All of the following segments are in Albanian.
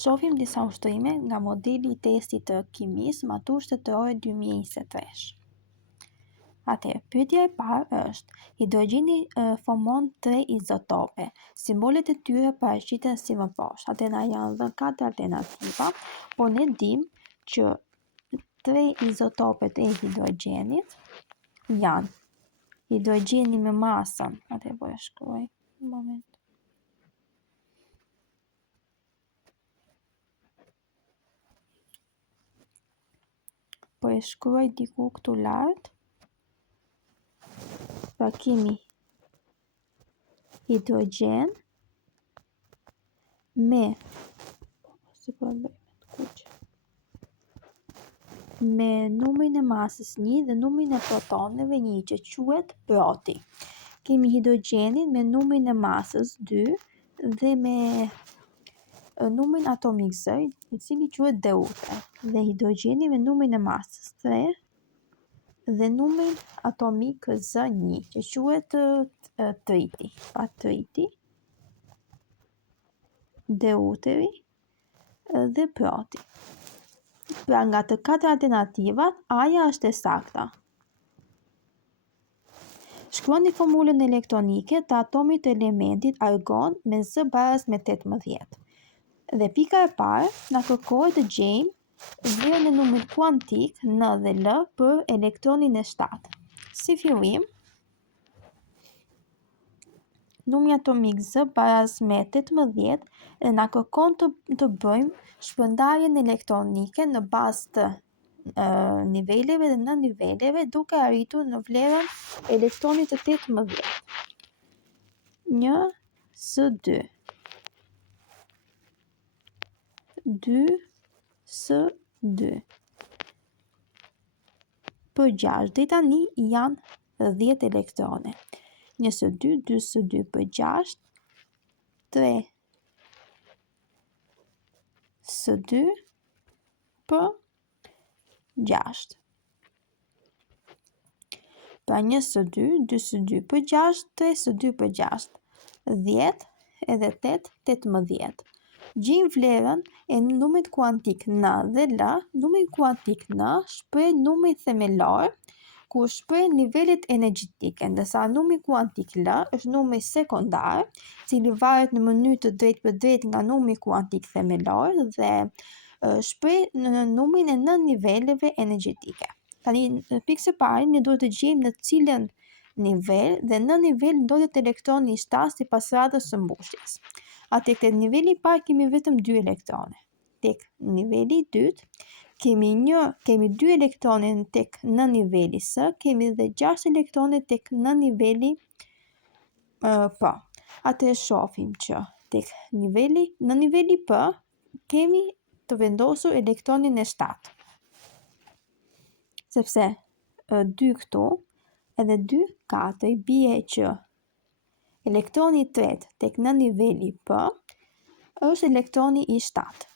Shohim disa ushtrime nga modeli I testit të kimisë matur shtetërore 2023. Atëherë, pyetja e parë është: hidrogjeni formon 3 izotope. Simbolet e tyre paraqiten si më poshtë. Atëherë na janë dhënë 4 alternativa, por ne dimë që 3 izotopet e hidrogjenit janë hidrogjeni me masën, atëherë po e shkruaj, një moment. Po e shkruaj diku këtu lart. Pra kemi hidrogjen me numrin e masës 1 dhe numrin e protoneve 1 që quhet proti. Kemi hidrogjenin me numrin e masës 2 dhe me numrin atomik Z, I cili quhet deuter, dhe hidrogjeni me numrin e masës 3 dhe numrin atomik Z1 që quhet triti. Pa triti, deuteri dhe proti. Pra nga të 4 alternativat, A-ja është e sakta. Shkruani formulën elektronike të atomit të elementit argon me Z baraz me 18. Dhe pika e parë na kërkohet të gjejmë vlerën e numrit kuantik N dhe L për elektronin e 7. Si fillim, numri atomik Z baraz me 18 dhe na kërkon të bëjmë shpërndarjen elektronike në bazë të niveleve dhe në niveleve duke arritur në vlerën e elektronit të 18. 1s2 2s2 për 6 deri tani janë 10 elektrone. 1s2, 2s2 për 6, 3s2 për 6. Pra 1s2, 2s2 për 6, 3s2 për 6, 10 edhe 8, 18. Gjejmë vlerën e numrit kuantik N dhe L. Numri kuantik N shpreh numrin themelor, ku shpreh nivelet energjetike, ndërsa numri kuantik L është numri sekondar, cili varet në mënyrë të drejtë për drejtë nga numri kuantik themelor dhe shpreh në numrin e nën niveleve energjetike. Tani, në pikë së pari, ne duhet të gjejmë në cilën nivel dhe në nivel ndodhet elektroni I 7 sipas radhës së mbushjes. Tek niveli I parë kemi vetëm 2 elektrone. Tek niveli I dytë kemi 2 elektrone tek në niveli S, kemi dhe 6 elektrone tek në niveli P. Atëherë shohim që në niveli P kemi të vendosur elektronin e 7. Sepse 2 këtu edhe 2 4 bie që elektroni I tretë tek në niveli P është elektroni I 7.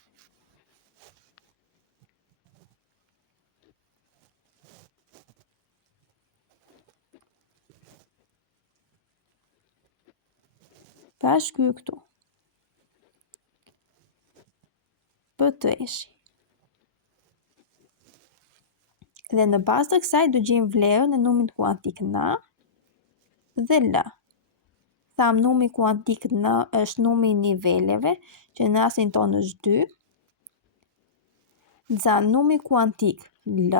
Pra shkruaj këtu. Për treshi. Dhe në bazë të kësaj do gjejmë vlerën e numrit kuantik N dhe L. Tham numri kuantik N është numri I niveleve, që në rastin tonë është 2. Ndërsa numri kuantik L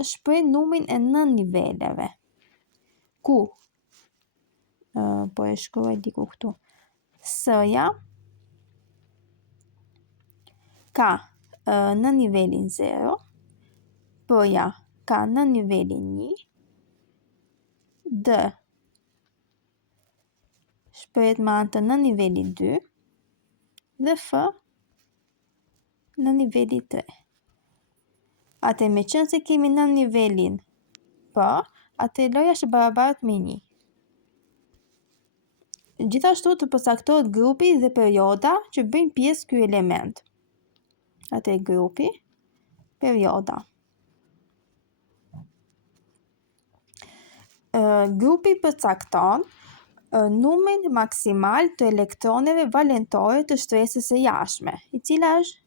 shpreh numrin e nën niveleve. Ku po e shkruaj diku këtu. S-ja ka në nivelin 0, P-ja ka në nivelin 1, D shprehet me anë të në nivelin 2 dhe F në nivelin 3. Atë me qenë se kemi në nivelin P, atë loja është barabartë me 1. Gjithashtu të përcaktohet grupi dhe perioda që bëjnë pjesë ky element. Atë grupi, perioda. Grupi përcakton numrin maksimal të elektroneve valentore të shtresës së jashtme, i cila është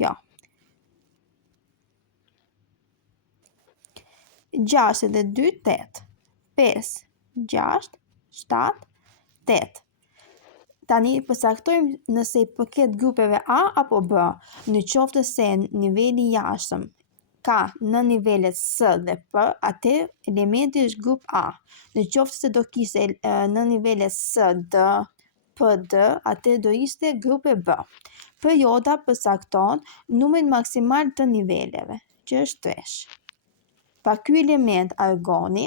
kjo. 62, 8, 5, 6, 7, 8. Tani përcaktojmë nëse i përket grupeve A apo B, në qoftë se niveli i jashtëm ka në nivelet S dhe P, atë elementi është grup A. Në qoftë se do kishte në nivelet S, D, P, D, atë do ishte grupe B. Perioda përcakton numrin maksimal të niveleve, që është 3. Pa ky element argoni,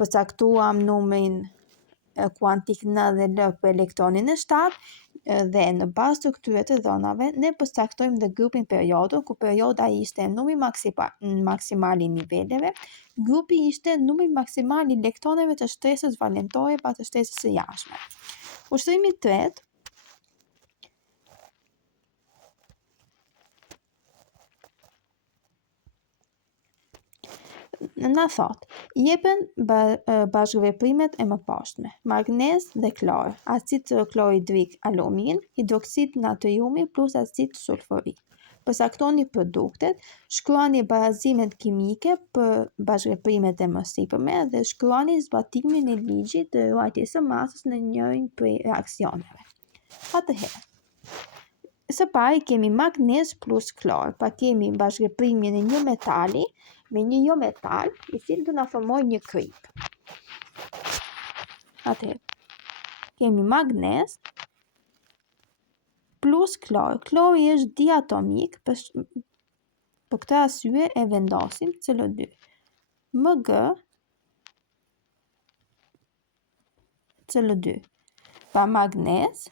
përcaktuam numrin kuantik N dhe L për elektronin e 7, dhe në bazë të këtyre të dhënave ne përcaktojmë dhe grupin periodën, ku perioda ishte numri maksimal i niveleve, grupi ishte numri maksimal i elektroneve të shtresës valentore pa të shtresës së jashtme. Ushtrimi i tretë na thot, jepen bashkëveprimet e mëposhtme: magnez dhe klor, acid kloridrik alumin, hidroksid natriumi plus acid sulfurik. Përcaktoni produktet, shkruani barazimet kimike për bashkëveprimet e mësipërme dhe shkruani zbatimin e ligjit të ruajtjes së masës në njërin prej reaksioneve. Atëherë, së pari kemi magnez plus klor, pa kemi bashkëveprimin e një metali me një jo metal, i cili do na formojë një krip. Atëherë, kemi magnez plus klor. Klori është diatomik, për këtë arsye e vendosim Cl2. Mg Cl2. Pa magnez,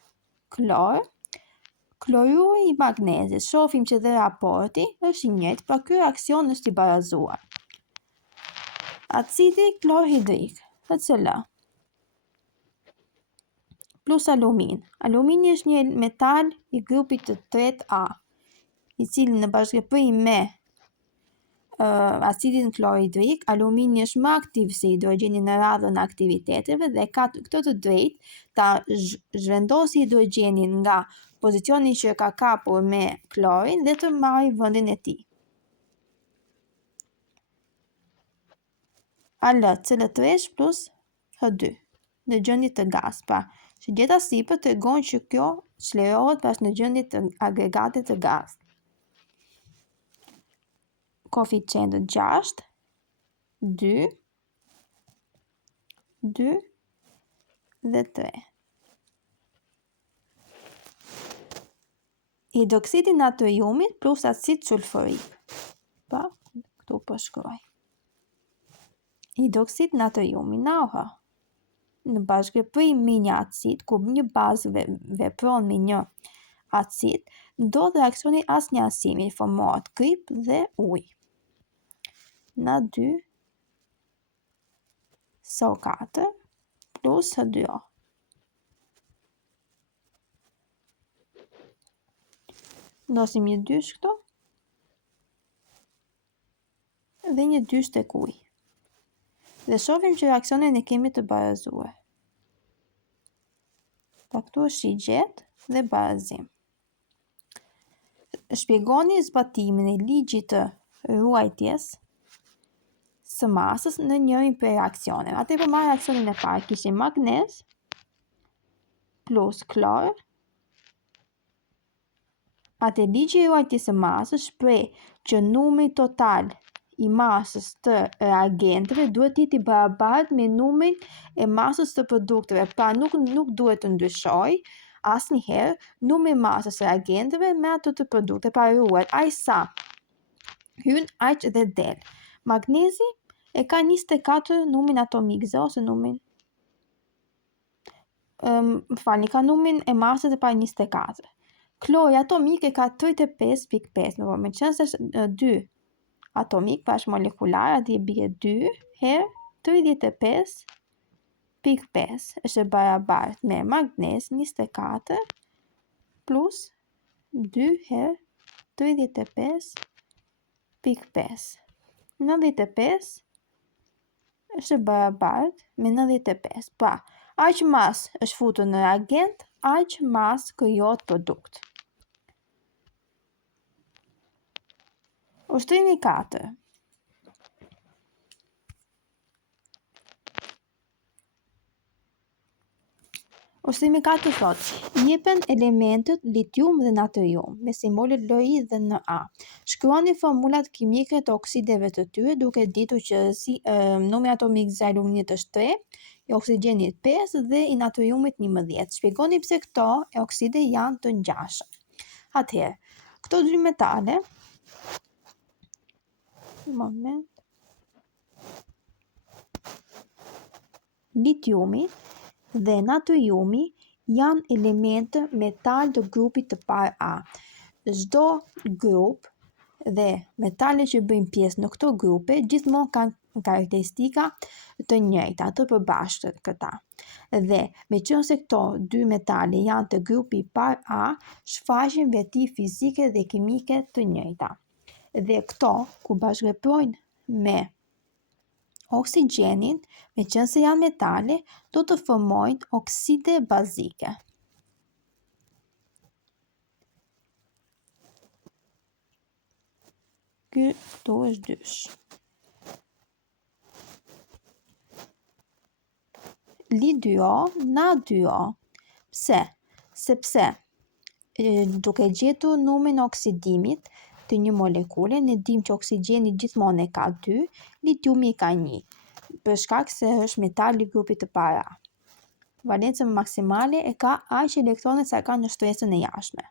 klor, kloruri i magnezit, shohim që dhe raporti është i njëjtë, pra ky reaksion është i barazuar. Acidi klorhidrik, HCl, plus alumin. Alumini është një metal i grupit të tretë A, i cili në bashkëveprim me acidin klorhidrik, alumini është më aktiv se hidrogjeni në radhën e aktiviteteve dhe ka këtë të drejtë ta zhvendosë hidrogjenin nga pozicioni që ka kapur me klorin dhe të marrë vendin e tij. AlCl3 plus H2 në gjendje të gaz. Pra, shigjeta sipër tregon që kjo çlirohet pas në gjendje të agregate të gaz. Koeficientët 6, 2, 2 dhe 3. Hidroksidi natriumit plus acid sulfurik. Pa, këtu po shkruaj. Hidroksid natriumi NaOH. Në bashkëveprim me një acid, ku një bazë vepron me një acid, ndodh reaksioni asnjësimi, formohet krip dhe ujë. Na2 SO4 plus H2O. Ndosim një dysh këtu dhe një dysh tek uji. Dhe shohim që reaksionin e kemi të barazuar. Pa këtu është shigjet dhe barazim. Shpjegoni zbatimin e ligjit të ruajtjes së masës në njërin prej reaksioneve. Atë për marrë reaksionin e parë, kishim magnez plus klor. Atë ligji i ruajtjes së masës shpreh që numri total i masës të reagenteve duhet të jetë i barabartë me numrin e masës të produkteve. Pra nuk duhet të ndryshojë asnjëherë numri i masës së reagenteve me ato të produkteve. Pra ruhet aq sa hyn aq dhe del. Magnezi e ka 24 numrin atomik, ose numrin ka numrin e masës e pa 24. Klori atomik e ka 35.5, me qenë se është 2 atomik pash molekular, aty bie 2 herë 35.5 është e barabartë me magnez 24 plus 2 herë 35.5. 95 është e barabartë me 95. Pra, Aq mas është futur në reagent, aq mas krijohet produkt. Ushtrimi 4. Ushtrimi 4 thot, jepen elementet litium dhe natrium me simbolet Li dhe Na. Shkruani formulat kimike të oksideve të tyre duke ditur që numri atomik i aluminit është 3, i oksigjenit 5 dhe i natriumit 11. Shpjegoni pse këto okside janë të ngjashëm. Atëherë, këto dy metale litiumi dhe natriumi janë elemente metal të grupit të parë A. Çdo grup dhe metalet që bëjnë pjesë në këto grupe gjithmonë kanë karakteristika të njëjta, të përbashkëta. Dhe meqense këto dy metale janë të grupi parë A, shfaqin veti fizike dhe kimike të njëjta. Dhe këto, ku bashkëveprojnë me oksigjenin, meqense janë metale, do të formojnë okside bazike. Këto është dysh. Li2O, Na2O. Pse? Sepse duke gjetur numrin e oksidimit të një molekule, ne dimë që oksigjeni gjithmonë e ka 2, litiumi e ka 1, për shkak se është metal i grupit të parë A. Valencën maksimale e ka aq elektronet sa ka në shtresën e jashtme.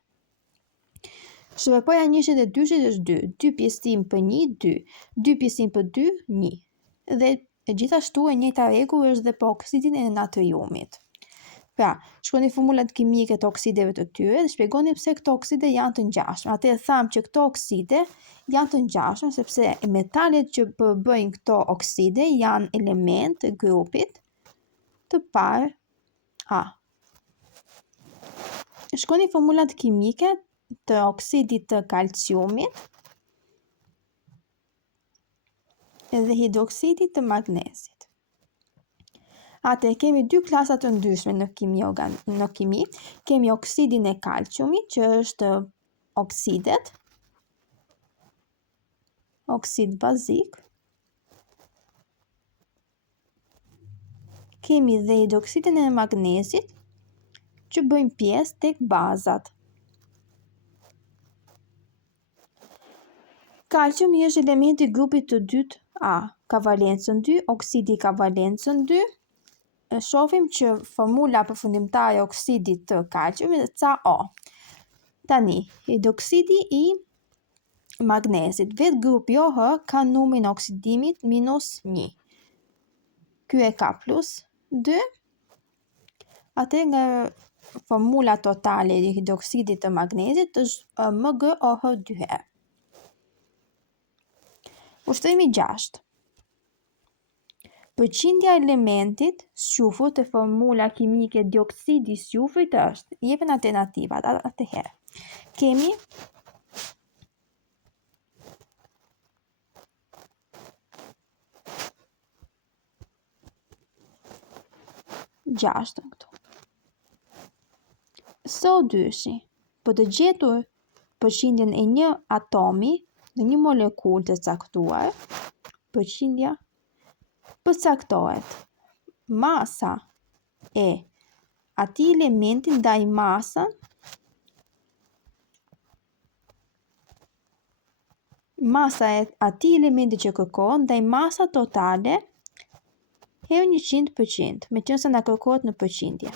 Shërbimeja njëshit dhe dyshit është 2, 2 pjesëtim për 1, 2, 2 pjesëtim për 2, 1. Dhe gjithashtu e njëjta rregull është dhe për oksidin e natriumit. Pra, shkruani formulat kimike të oksideve të tyre dhe shpjegoni pse këto okside janë të ngjashme. Atëherë thamë që këto okside janë të ngjashme sepse metalet që përbëjnë këto okside janë element të grupit të parë A. Shkruani formulat kimike të oksidit të kalciumit dhe hidroksidit të magnezit. Atë kemi dy klasa të ndryshme në kimi. Kemi oksidin e kalciumit, që është oksidet, oksid bazik. Kemi dhe hidroksidin e magnezit, që bëjmë pjesë tek bazat. Kalciumi është elementi i grupit të dytë A, ka valencën 2, oksidi ka valencën 2. Shohim që formula përfundimtare e oksidit të kalciumit është CaO. Tani, hidroksidi i magnezit, vetë grupi OH ka numrin e oksidimit -1. Ky e ka +2. Atë nga formula totale e hidroksidit të magnezit është MgOH 2. Ushtrimi 6. Përqindja e elementit squfur te formula kimike dioksidi i squfrit është, jepen alternativat. Atëherë, kemi gjashtën këtu. SO2-shi, për të gjetur përqindjen e një atomi në një molekull të caktuar, përqindja përcaktohet masa e atij elementi ndaj masën masa e atij elementi që kërkohet ndaj masa totale herë 100%, meqense na kërkohet në përqindje.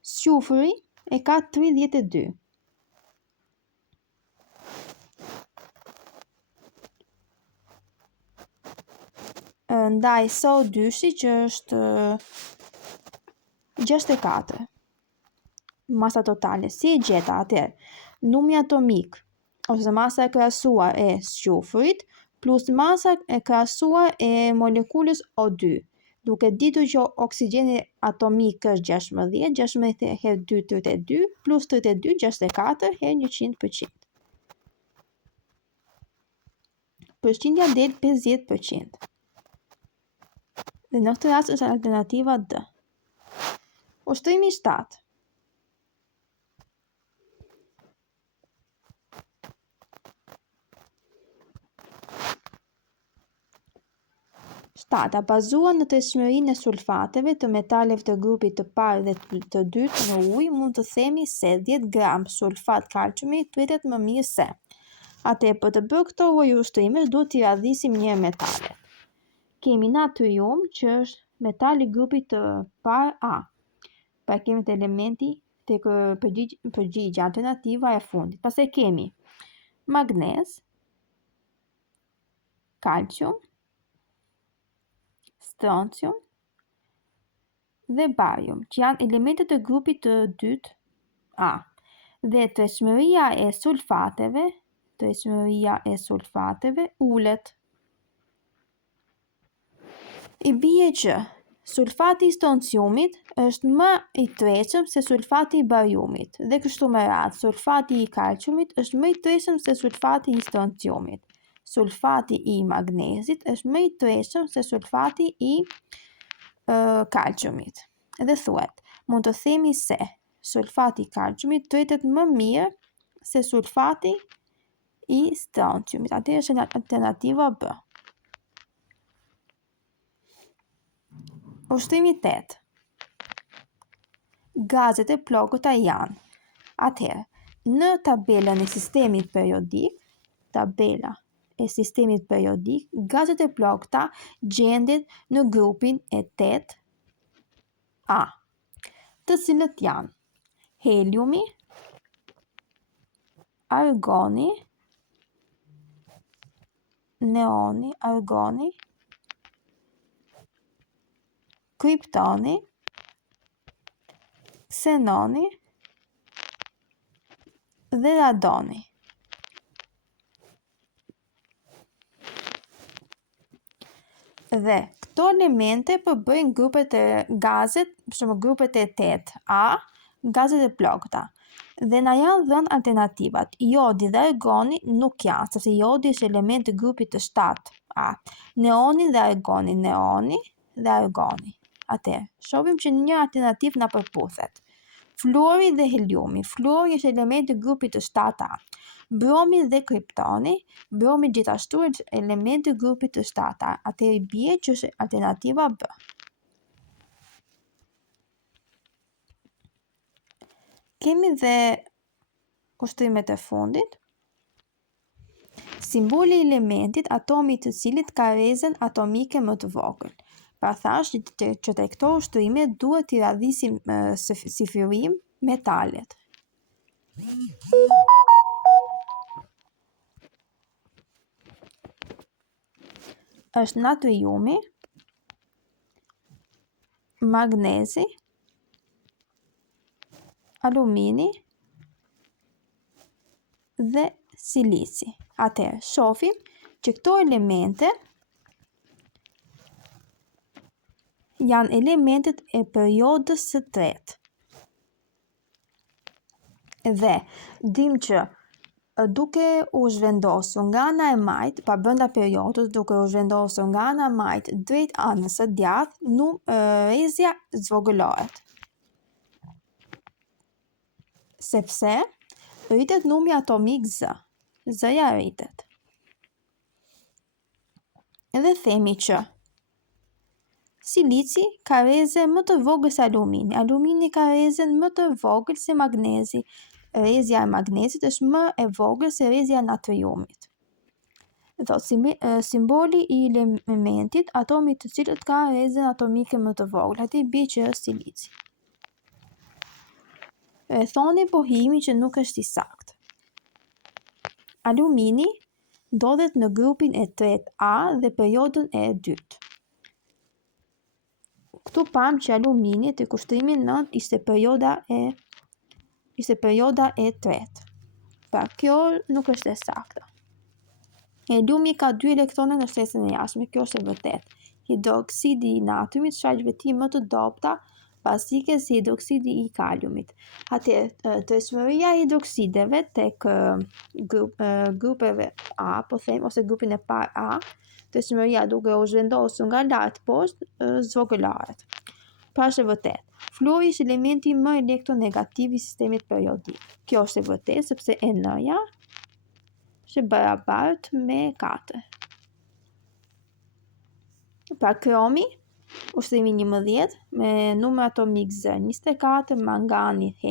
Squfuri e ka 32. Ndaj SO2-shi që është 64. Masa totale, si e gjeta atëherë? Numri atomik ose masa e krahasuar e squfurit plus masa e krahasuar e molekulës O2. Duke ditur që oksigjeni atomik është 16, 16 herë 2 32 plus 32 64 herë 100%. Përqindja del 50%. Dhe në këtë rast është alternativa D. Ushtrimi 7. Shtata bazuar në tërshmërinë e sulfateve të metaleve të grupit të parë dhe të dytë në ujë, mund të themi se 10 gram sulfat kalciumi pritet më mirë se. Atëherë për të bërë këto lloj ushtrimesh duhet t'i radhisim një metale. Kemi natrium që është metali grupit të parë A. Pra kemi të elementi të përgjigje alternativa e fundit. Pastaj kemi magnez, kalcium, stroncium dhe barium, që janë elementet e grupit të dytë A. Dhe tërshmëria e sulfateve ulet. I bie që sulfati i stronciumit është më i tërshëm se sulfati i bariumit, dhe kështu me radhë, sulfati i kalciumit është më i tërshëm se sulfati i stronciumit. Sulfati i magnezit është më i tërshëm se sulfati i kalciumit. Dhe thuhet, mund të themi se sulfati i kalciumit tretet më mirë se sulfati i stronciumit. Atëherë është alternativa B. Ushtrimi 8. Gazet e plogëta janë. Atëherë, në tabelën e sistemit periodik, gazet e plogëta gjenden në grupin e 8A, të cilët janë heliumi, argoni, neoni, kriptoni, xenoni dhe radoni. Dhe këto elemente përbëjnë grupet e gazet, grupet e 8A, gazet e plogëta. Dhe na janë dhënë alternativat. Jodi dhe argoni nuk janë, sepse jodi është element i grupit të 7A. Neoni dhe argoni, neoni dhe argoni. Atëherë, shohim që një alternativ na përputhet. Fluori dhe heliumi. Fluori është element i grupit të 7A. Bromi dhe kriptoni. Bromi gjithashtu është element i grupit të 7A. Atëherë bie që është alternativa B. Kemi dhe ushtrimet e fundit. Simboli i elementit, atomi të cilit ka rrezën atomike më të vogël. Pra thash që te këto ushtrime duhet t'i radhisim si fillim metalet. Është natriumi, magnezi, alumini dhe silici. Atëherë, shohim që këto elemente janë elementet e periodës së tretë. Dhe dim që duke u zhvendosur nga ana e majt, pa brenda periodës, duke u zhvendosur nga ana e majt drejt anës së djathtë, rrezja zvogëlohet. Sepse rritet numri atomik Z. Z-ja rritet. Edhe themi që silici ka rrezën më të vogël se alumini. Alumini ka rrezën më të vogël se magnezi. Rrezja e magnezit është më e vogël se rrezja e natriumit. Simboli i elementit, atomi të cilët ka rrezën atomike më të vogël. Aty bie që është silici. Thoni pohimi që nuk është i saktë. Alumini ndodhet në grupin e 3A dhe periodën e 2. Këtu pam që alumini te kushtimi 9 ishte perioda e 3. Pra kjo nuk është e saktë. Heliumi ka 2 elektrone në shtresën e jashtme, kjo është e vërtetë. Hidroksidi i natriumit shfaq vetime më të dobëta bazike si hidroksidi i kaliumit. Atëherë, tërshmëria e hidroksideve tek grupeve A, po them, ose grupin e parë A, tërshmëria duke u zhvendosur nga lart poshtë zvogëlohet. Pra është e vërtet. Fluori është elementi më elektronegativ i sistemit periodik. Kjo është e vërtet sepse N-ja është barabartë me 4. Pra kromi, ushtrimi 11 me numër atomik Z 24, mangani